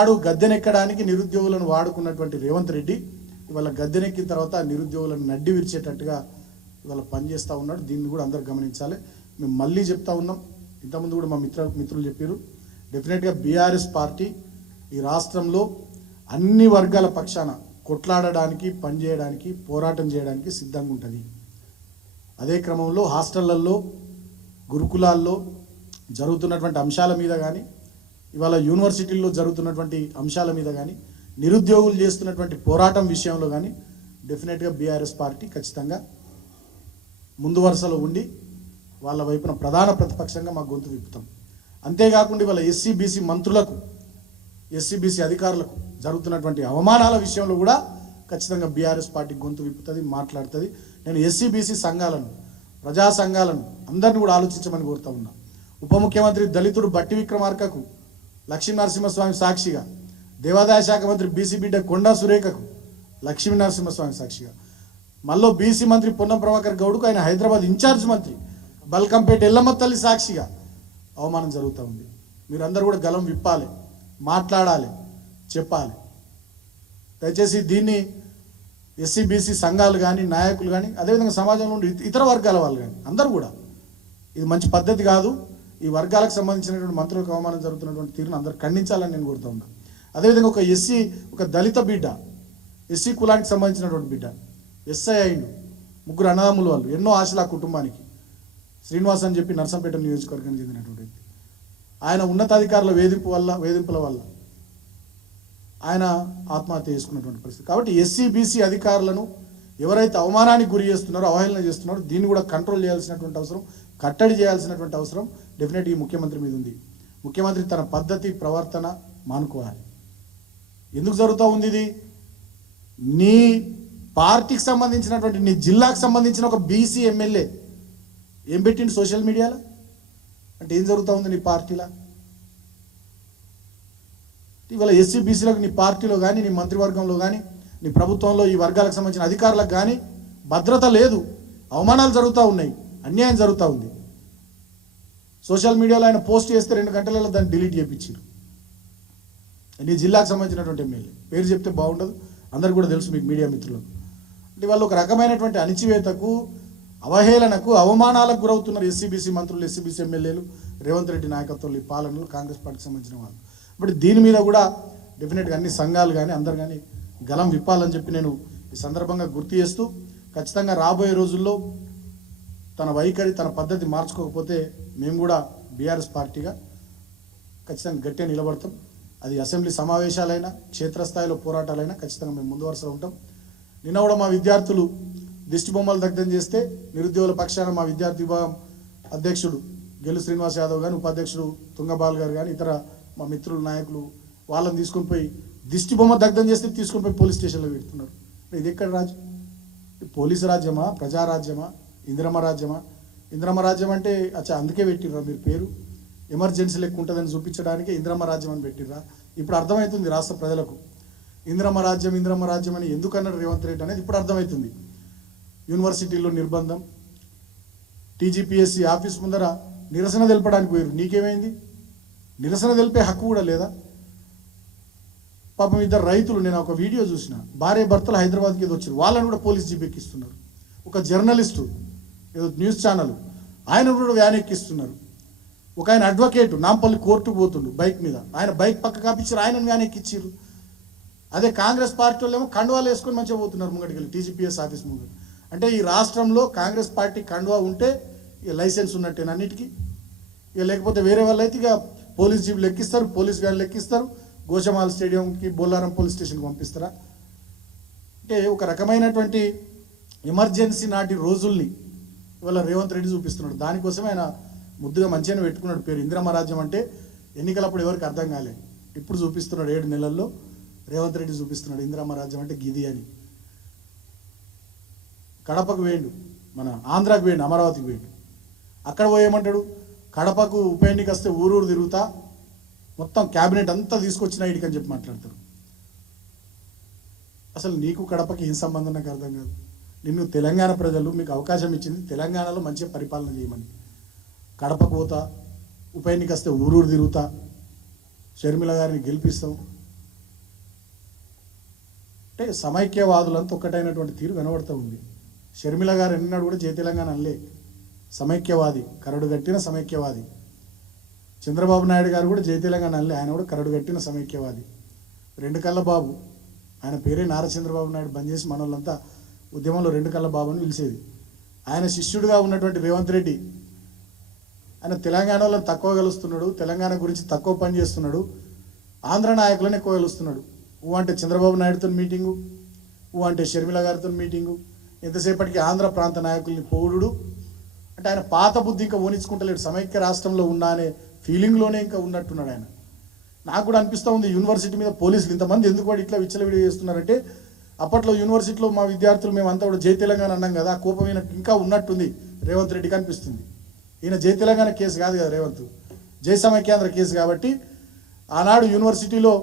నాడు గద్దెనెక్కడానికి నిరుద్యోగులను వాడుకున్నటువంటి రేవంత్ రెడ్డి ఇవాళ గద్దెనెక్కిన తర్వాత నిరుద్యోగులను నడ్డి విరిచేటట్టుగా ఇవాళ పనిచేస్తూ ఉన్నాడు. దీన్ని కూడా అందరూ గమనించాలి. మేము మళ్ళీ చెప్తా ఉన్నాం, ఇంతకుముందు కూడా మా మిత్రులు చెప్పారు, డెఫినెట్గా బీఆర్ఎస్ పార్టీ ఈ రాష్ట్రంలో అన్ని వర్గాల పక్షాన కొట్లాడడానికి, పనిచేయడానికి, పోరాటం చేయడానికి సిద్ధంగా ఉంటుంది. అదే క్రమంలో హాస్టళ్లలో, గురుకులాల్లో జరుగుతున్నటువంటి అంశాల మీద కానీ, ఇవాళ యూనివర్సిటీల్లో జరుగుతున్నటువంటి అంశాల మీద కానీ, నిరుద్యోగులు చేస్తున్నటువంటి పోరాటం విషయంలో కానీ డెఫినెట్గా బీఆర్ఎస్ పార్టీ ఖచ్చితంగా ముందు వరుసలో ఉండి వాళ్ళ వైపున ప్రధాన ప్రతిపక్షంగా మా గొంతు విప్పుతాం. అంతేకాకుండా ఇవాళ ఎస్సీ బీసీ మంత్రులకు, ఎస్సీ బీసీ అధికారులకు జరుగుతున్నటువంటి అవమానాల విషయంలో కూడా ఖచ్చితంగా బీఆర్ఎస్ పార్టీ గొంతు విప్పుతుంది, మాట్లాడుతుంది. నేను ఎస్సీ బీసీ సంఘాలను, ప్రజా సంఘాలను అందరినీ కూడా ఆలోచించమని కోరుతా ఉన్నా. ఉప ముఖ్యమంత్రి దళితుడు బట్టి విక్రమార్కకు, లక్ష్మీ నరసింహస్వామి సాక్షిగా, దేవాదాయ శాఖ మంత్రి బీసీ బిడ్డ కొండా సురేఖకు, లక్ష్మీ నరసింహస్వామి సాక్షిగా, మళ్ళీ బీసీ మంత్రి పొన్నం ప్రభాకర్ గౌడ్కు, ఆయన హైదరాబాద్ ఇన్ఛార్జ్ మంత్రి బల్కంపేట ఎల్లమ్మ తల్లి సాక్షిగా అవమానం జరుగుతూ ఉంది. మీరందరూ కూడా గలం విప్పాలి, మాట్లాడాలి, చెప్పాలి. దయచేసి దీన్ని ఎస్సీ బీసీ సంఘాలు కానీ, నాయకులు కానీ, అదేవిధంగా సమాజంలో ఉండే ఇతర వర్గాల వాళ్ళు కానీ అందరూ కూడా ఇది మంచి పద్ధతి కాదు. ఈ వర్గాలకు సంబంధించినటువంటి మంత్రులకు అవమానం జరుగుతున్నటువంటి తీరును అందరూ ఖండించాలని నేను కోరుతా ఉన్నా. అదేవిధంగా ఒక దళిత బిడ్డ, ఎస్సీ కులానికి సంబంధించినటువంటి బిడ్డ ఎస్ఐ అయిండు, ముగ్గురు అన్నదమ్ములు, వాళ్ళు ఎన్నో ఆశలు ఆ కుటుంబానికి. శ్రీనివాస్ అని చెప్పి నర్సంపేట నియోజకవర్గానికి చెందినటువంటి వ్యక్తి. ఆయన ఉన్నతాధికారుల వేధింపుల వల్ల ఆయన ఆత్మహత్య చేసుకున్నటువంటి పరిస్థితి. కాబట్టి ఎస్సీ బీసీ అధికారులను ఎవరైతే అవమానానికి గురి చేస్తున్నారో, అవహేళన చేస్తున్నారో, దీన్ని కూడా కంట్రోల్ చేయాల్సినటువంటి అవసరం, కట్టడి చేయాల్సినటువంటి అవసరం డెఫినెట్గా ఈ ముఖ్యమంత్రి మీద ఉంది. ముఖ్యమంత్రి తన పద్ధతి, ప్రవర్తన మానుకోవాలి. ఎందుకు జరుగుతూ ఉంది ఇది? నీ పార్టీకి సంబంధించినటువంటి, నీ జిల్లాకు సంబంధించిన ఒక బీసీ ఎమ్మెల్యే ఏం పెట్టిండు సోషల్ మీడియాలో? అంటే ఏం జరుగుతూ ఉంది నీ పార్టీలో? ఇవాళ ఎస్సీ బీసీలకు నీ పార్టీలో కానీ, నీ మంత్రివర్గంలో కానీ, నీ ప్రభుత్వంలో ఈ వర్గాలకు సంబంధించిన అధికారులకు కానీ భద్రత లేదు. అవమానాలు జరుగుతూ ఉన్నాయి, అన్యాయం జరుగుతూ ఉంది. సోషల్ మీడియాలో ఆయన పోస్ట్ చేస్తే 2 గంటలలో దాన్ని డిలీట్ చేయించారు. నీ జిల్లాకు సంబంధించినటువంటి ఎమ్మెల్యే పేరు చెప్తే బాగుండదు, అందరు కూడా తెలుసు మీకు మీడియా మిత్రులకు. అంటే వాళ్ళు ఒక రకమైనటువంటి అణిచివేతకు, అవహేళనకు, అవమానాలకు గురవుతున్నారు ఎస్సీ బీసీ మంత్రులు, ఎస్సీ బీసీ ఎమ్మెల్యేలు, రేవంత్ రెడ్డి నాయకత్వంలో ఈ పాలనలు, కాంగ్రెస్ పార్టీకి సంబంధించిన వాళ్ళు. ఇప్పుడు దీని మీద కూడా డెఫినెట్గా అన్ని సంఘాలు కానీ అందరు కానీ గలం విప్పాలని చెప్పి నేను ఈ సందర్భంగా గుర్తు చేస్తూ, ఖచ్చితంగా రాబోయే రోజుల్లో తన వైఖరి, తన పద్ధతి మార్చుకోకపోతే మేము కూడా బీఆర్ఎస్ పార్టీగా ఖచ్చితంగా గట్టిగా నిలబడతాం. అది అసెంబ్లీ సమావేశాలైనా, క్షేత్రస్థాయిలో పోరాటాలైనా ఖచ్చితంగా మేము ముందు వరుసలో ఉంటాం. నిన్న కూడా మా విద్యార్థులు దిష్టి బొమ్మలు దగ్ధం చేస్తే నిరుద్యోగుల పక్షాన మా విద్యార్థి విభాగం అధ్యక్షుడు గెలు శ్రీనివాస్ యాదవ్ కానీ, ఉపాధ్యక్షుడు తుంగబాల్ గారు కానీ, ఇతర మా మిత్రుల నాయకులు వాళ్ళని తీసుకొని పోయి దిష్టి బొమ్మ దగ్ధం చేస్తే తీసుకొని పోయి పోలీస్ స్టేషన్లో పెడుతున్నారు. ఇది ఎక్కడ రాజ్యం? పోలీసు రాజ్యమా, ప్రజారాజ్యమా, ఇందిరమ్మ రాజ్యమా? ఇందిరమ్మ రాజ్యం అంటే అందుకే పెట్టిర్రా మీరు పేరు? ఎమర్జెన్సీ లెక్క ఉంటుందని చూపించడానికి ఇందిరమ్మ రాజ్యం అని పెట్టిర్రా? ఇప్పుడు అర్థమవుతుంది రాష్ట్ర ప్రజలకు. ఇందిరమ్మ రాజ్యం అని ఎందుకన్నారు రేవంత్ రెడ్డి అనేది ఇప్పుడు అర్థమవుతుంది. యూనివర్సిటీల్లో నిర్బంధం, టీజీపీఎస్సీ ఆఫీస్ ముందర నిరసన తెలపడానికి పోయారు. నీకేమైంది? నిరసన తెలిపే హక్కు కూడా లేదా? పాపం 2 రైతులు, నేను ఒక వీడియో చూసిన, భార్య భర్తలు హైదరాబాద్కి ఏదో వచ్చారు, వాళ్ళని కూడా పోలీస్ జీప్ ఎక్కిస్తున్నారు. ఒక జర్నలిస్టు, ఏదో న్యూస్ ఛానల్, ఆయన కూడా వ్యాన్ ఎక్కిస్తున్నారు. ఒక ఆయన అడ్వకేట్ నాంపల్లి కోర్టుకు పోతుండు బైక్ మీద, ఆయన బైక్ పక్క కాపించారు, ఆయన వ్యాన్ ఎక్కిచ్చారు. అదే కాంగ్రెస్ పార్టీ వాళ్ళు ఏమో కండువాలు వేసుకొని మంచిగా పోతున్నారు ముంగటికి వెళ్ళి టీజీపీఎస్ ఆఫీస్ ముందు. అంటే ఈ రాష్ట్రంలో కాంగ్రెస్ పార్టీ కండువా ఉంటే ఇక లైసెన్స్ ఉన్నట్టేనా అన్నిటికీ? ఇక లేకపోతే వేరే వాళ్ళు అయితే ఇక పోలీస్ జీబులు ఎక్కిస్తారు, పోలీస్ వ్యాన్లు ఎక్కిస్తారు, గోషమాల్ స్టేడియంకి, బొల్లారం పోలీస్ స్టేషన్కి పంపిస్తారా? అంటే ఒక రకమైనటువంటి ఎమర్జెన్సీ నాటి రోజుల్ని ఇవాళ రేవంత్ రెడ్డి చూపిస్తున్నాడు. దానికోసమే ఆయన ముద్దుగా మంచిగానే పెట్టుకున్నాడు పేరు ఇందిరమ్మ రాజ్యం. అంటే ఎన్నికలప్పుడు ఎవరికి అర్థం కాలే, ఇప్పుడు చూపిస్తున్నాడు. 7 నెలల్లో రేవంత్ రెడ్డి చూపిస్తున్నాడు ఇందిరమ్మ రాజ్యం అంటే గిది అని. కడపకు వేయండు, మన ఆంధ్రాకు వేయండు, అమరావతికి వేయండు. అక్కడ పోయేమంటాడు, కడపకు ఉప ఎన్నిక వస్తే ఊరూరు తిరుగుతా, మొత్తం క్యాబినెట్ అంతా తీసుకొచ్చిన ఇడికి అని చెప్పి మాట్లాడతారు. అసలు నీకు కడపకి ఏం సంబంధం నాకు అర్థం కాదు. నిన్ను తెలంగాణ ప్రజలు మీకు అవకాశం ఇచ్చింది తెలంగాణలో మంచిగా పరిపాలన చేయమని. కడపకు పోతా, ఉప ఎన్నిక వస్తే ఊరూరు తిరుగుతా, షర్మిల గారిని గెలిపిస్తాం, అంటే సమైక్యవాదులంతా ఒక్కటైనటువంటి తీరు కనబడుతూ ఉంది. షర్మిల గారు ఎన్నడూ కూడా జై తెలంగాణ అనలే. సమైక్యవాది, కరడు గట్టిన సమైక్యవాది. చంద్రబాబు నాయుడు గారు కూడా జై తెలంగాణ అనలే, ఆయన కూడా కరడు గట్టిన సమైక్యవాది. రెండు కళ్ళ బాబు, ఆయన పేరే నారా చంద్రబాబు నాయుడు బంద్ చేసి మన వాళ్ళంతా ఉద్యమంలో రెండు కళ్ళ బాబు అని పిలిచేది. ఆయన శిష్యుడిగా ఉన్నటువంటి రేవంత్ రెడ్డి ఆయన తెలంగాణ వాళ్ళని తక్కువ కలుస్తున్నాడు, తెలంగాణ గురించి తక్కువ పని చేస్తున్నాడు, ఆంధ్ర నాయకులను ఎక్కువ కలుస్తున్నాడు. అంటే చంద్రబాబు నాయుడుతో మీటింగు, అంటే షర్మిల గారితో మీటింగు, ఎంతసేపటికి ఆంధ్ర ప్రాంత నాయకుల్ని పోవుడు. అంటే ఆయన పాత బుద్ధి ఇంకా ఓనించుకుంటలేడు, సమైక్య రాష్ట్రంలో ఉన్నా అనే ఫీలింగ్లోనే ఇంకా ఉన్నట్టున్నాడు ఆయన. నాకు కూడా అనిపిస్తూ ఉంది, యూనివర్సిటీ మీద పోలీసులు ఇంతమంది ఎందుకు వాడు ఇట్లా విచ్చలవిడి చేస్తున్నారంటే, అప్పట్లో యూనివర్సిటీలో మా విద్యార్థులు మేమంతా కూడా జై తెలంగాణ అన్నాం కదా, ఆ కోపం ఈయన ఇంకా ఉన్నట్టుంది రేవంత్ రెడ్డికి అనిపిస్తుంది. ఈయన జై తెలంగాణ కేసు కాదు కదా రేవంత్, జై సమైక్యాంధ్ర కేసు కాబట్టి ఆనాడు యూనివర్సిటీలో